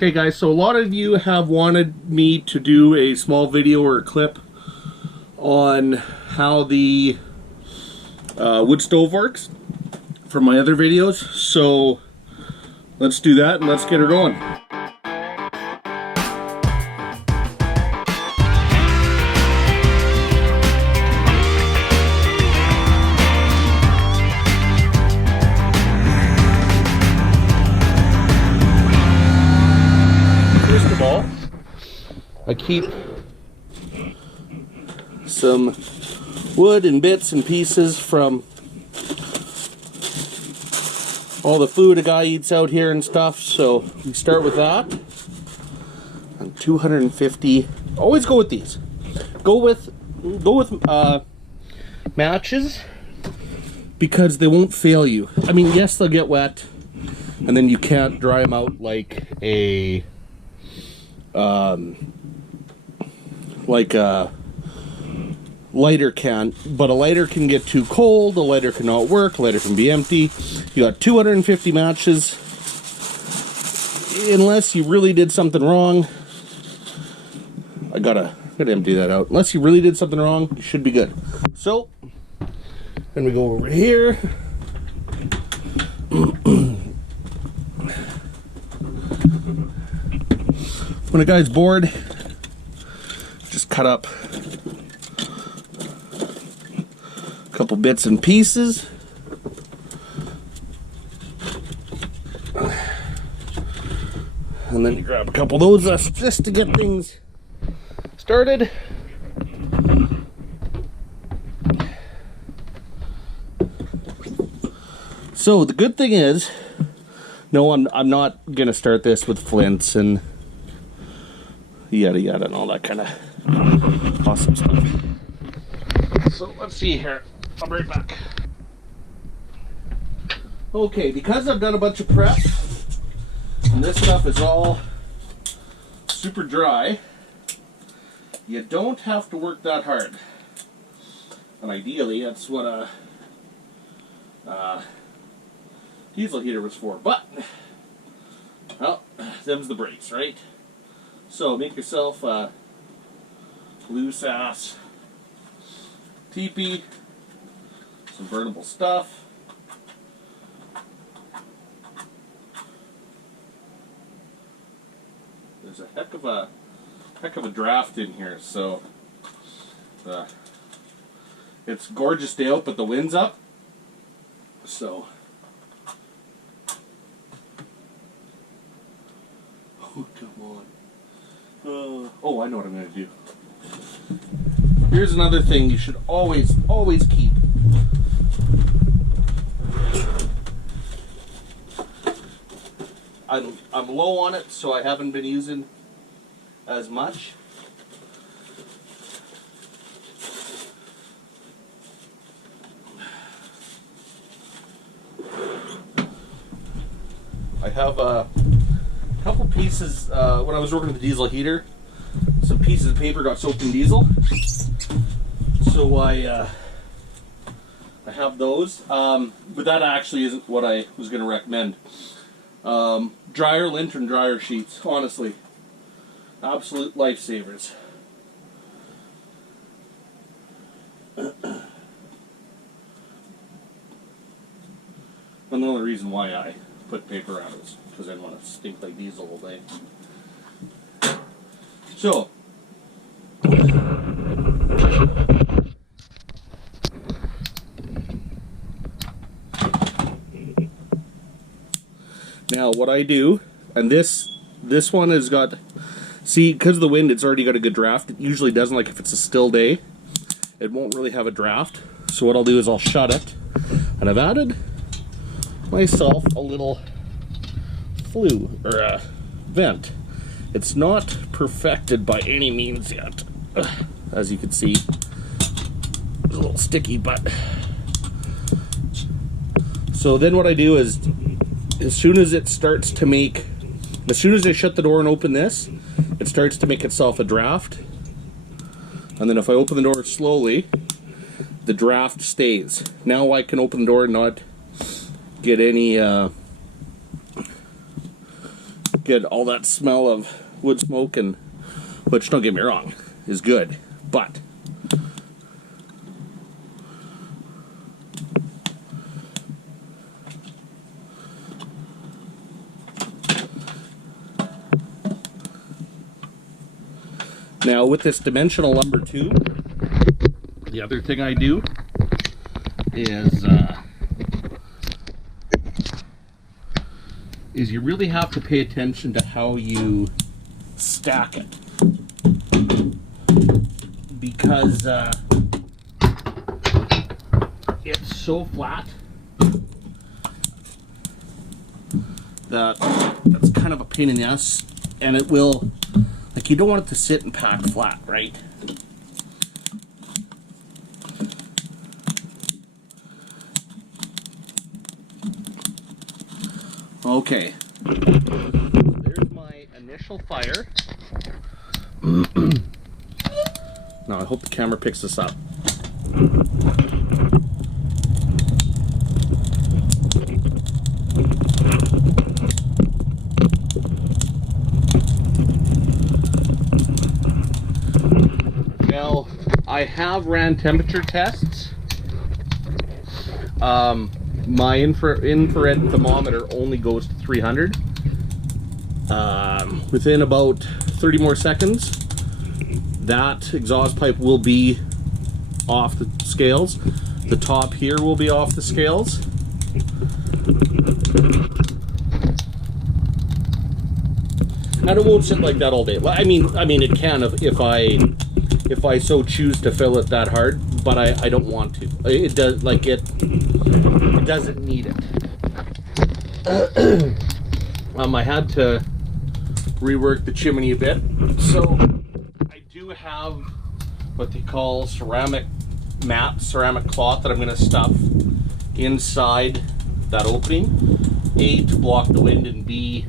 Okay guys, so a lot of you have wanted me to do a small video or a clip on how the wood stove works from my other videos. So let's do that and let's get her going. I keep some wood and bits and pieces from all the food a guy eats out here and stuff. So we start with that. And 250. Always go with these. Go with matches because they won't fail you. I mean, yes, they'll get wet, and then you can't dry them out like a lighter can, but a lighter can get too cold, a lighter cannot work, a lighter can be empty. You got 250 matches. Unless you really did something wrong, I gotta empty that out. Unless you really did something wrong, you should be good. So then we go over here. When a guy's bored, just cut up a couple bits and pieces. And then you grab a couple of those just to get things started. So the good thing is, no, I'm not gonna start this with flints and yada yada and all that kind of awesome stuff. So let's see here. I'll be right back. Okay, because I've done a bunch of prep and this stuff is all super dry, you don't have to work that hard. And ideally, that's what a diesel heater was for. But, well, them's the breaks, right? So make yourself a loose ass teepee, some burnable stuff. There's a heck of a draft in here, so it's gorgeous day out, but the wind's up. So oh, come on. Oh, I know what I'm going to do. Here's another thing you should always keep. I'm low on it, so I haven't been using as much. I have a couple pieces, when I was working with the diesel heater, some pieces of paper got soaked in diesel, so I have those, but that actually isn't what I was going to recommend. Dryer lint and dryer sheets, honestly, absolute lifesavers. And the only reason why I put paper on it is because I didn't want to stink like diesel all day. So, now what I do, and this one has got, see, because of the wind, it's already got a good draft. It usually doesn't, like if it's a still day, it won't really have a draft. So what I'll do is I'll shut it, and I've added myself a little flue, or a vent. It's not perfected by any means yet. As you can see, it's a little sticky, but... So then what I do is, as soon as it starts to make, as soon as I shut the door and open this, it starts to make itself a draft. And then if I open the door slowly, the draft stays. Now I can open the door and not get any get all that smell of wood smoke, and which, don't get me wrong, is good, but now with this dimensional lumber too, the other thing I do is you really have to pay attention to how you stack it, because it's so flat that that's kind of a pain in the ass, and it will, like, you don't want it to sit and pack flat, right? Okay, there's my initial fire. Now I hope the camera picks this up. Now I have ran temperature tests. My infrared thermometer only goes to 300. Within about 30 more seconds, that exhaust pipe will be off the scales. The top here will be off the scales. And it won't sit like that all day. I mean, it can if I so choose to fill it that hard, but I don't want to. It does, like, it doesn't need it. I had to rework the chimney a bit, so I do have what they call ceramic cloth that I'm going to stuff inside that opening, A, to block the wind, and B,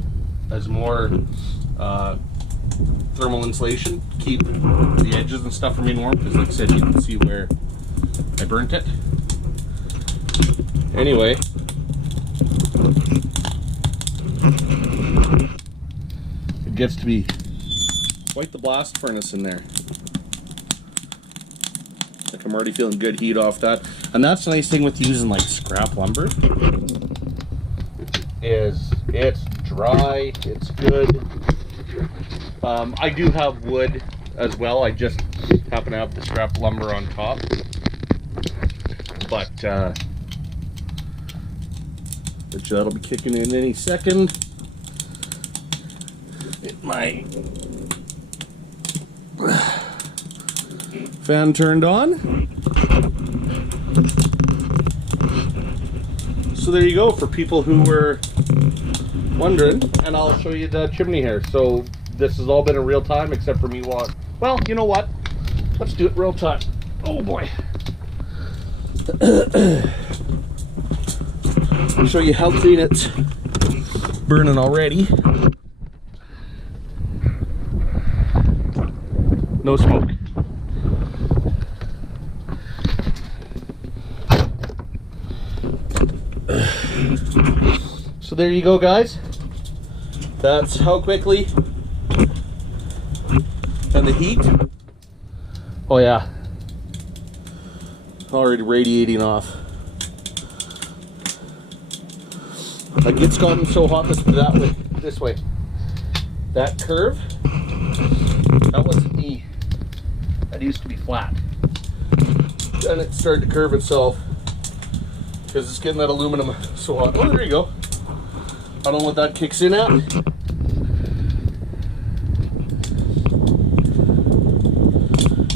as more thermal insulation, keep the edges and stuff from being warm, because like I said, you can see where I burnt it. Anyway, it gets to be quite the blast furnace in there. Like, I'm already feeling good heat off that. And that's the nice thing with using like scrap lumber, is it's dry, it's good. I do have wood as well. I just happen to have the scrap lumber on top. But that'll be kicking in any second. Get my fan turned on. So there you go, for people who were wondering, and I'll show you the chimney here. So this has all been in real time, except for me walking. Well, you know what? Let's do it real time. Oh boy. I'll show you how clean it's burning already. No smoke. So there you go, guys. That's how quickly. And the heat. Oh yeah. Already radiating off. Like, it's gotten so hot this way. That curve, that wasn't me. That used to be flat. Then it started to curve itself because it's getting that aluminum so hot. Oh, there you go. I don't know what that kicks in at.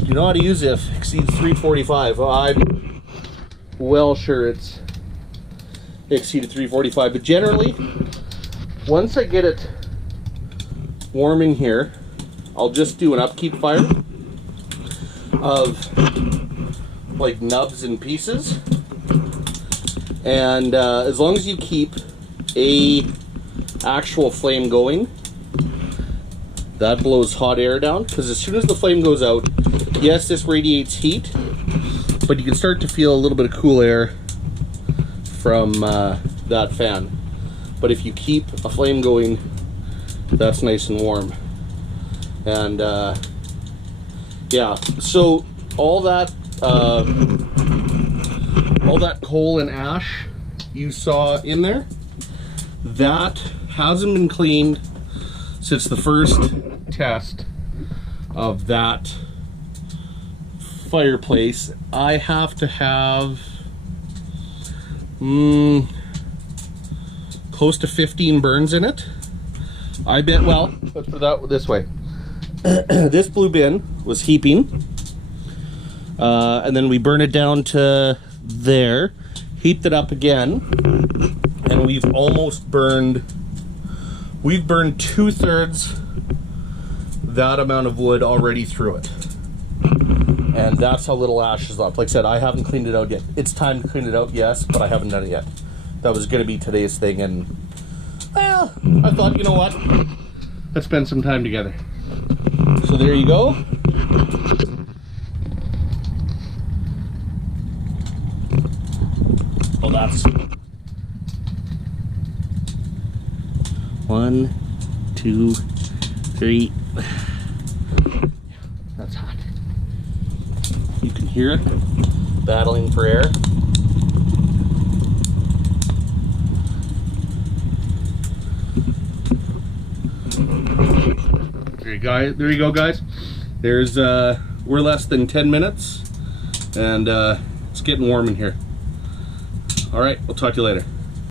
You know how to use if it exceeds 345. I'm well sure it's exceeded 345, but generally, once I get it warming here, I'll just do an upkeep fire of like nubs and pieces, and as long as you keep a actual flame going, that blows hot air down, because as soon as the flame goes out, yes, this radiates heat, but you can start to feel a little bit of cool air from that fan. But if you keep a flame going That's nice and warm. And yeah, so all that coal and ash you saw in there, that hasn't been cleaned since the first test of that fireplace. I have to have close to 15 burns in it. I bet, well, let's put that this way. This blue bin was heaping, and then we burn it down to there, heaped it up again, and we've burned 2/3 that amount of wood already through it. And that's how little ash is left. Like I said, I haven't cleaned it out yet. It's time to clean it out, yes, but I haven't done it yet. That was going to be today's thing, and well, I thought, you know what? Let's spend some time together. So there you go. Oh, that's 1, 2, 3. That's hot. You can hear it battling for air. There you go, guys. There's we're less than 10 minutes, and it's getting warm in here. All right, we'll talk to you later.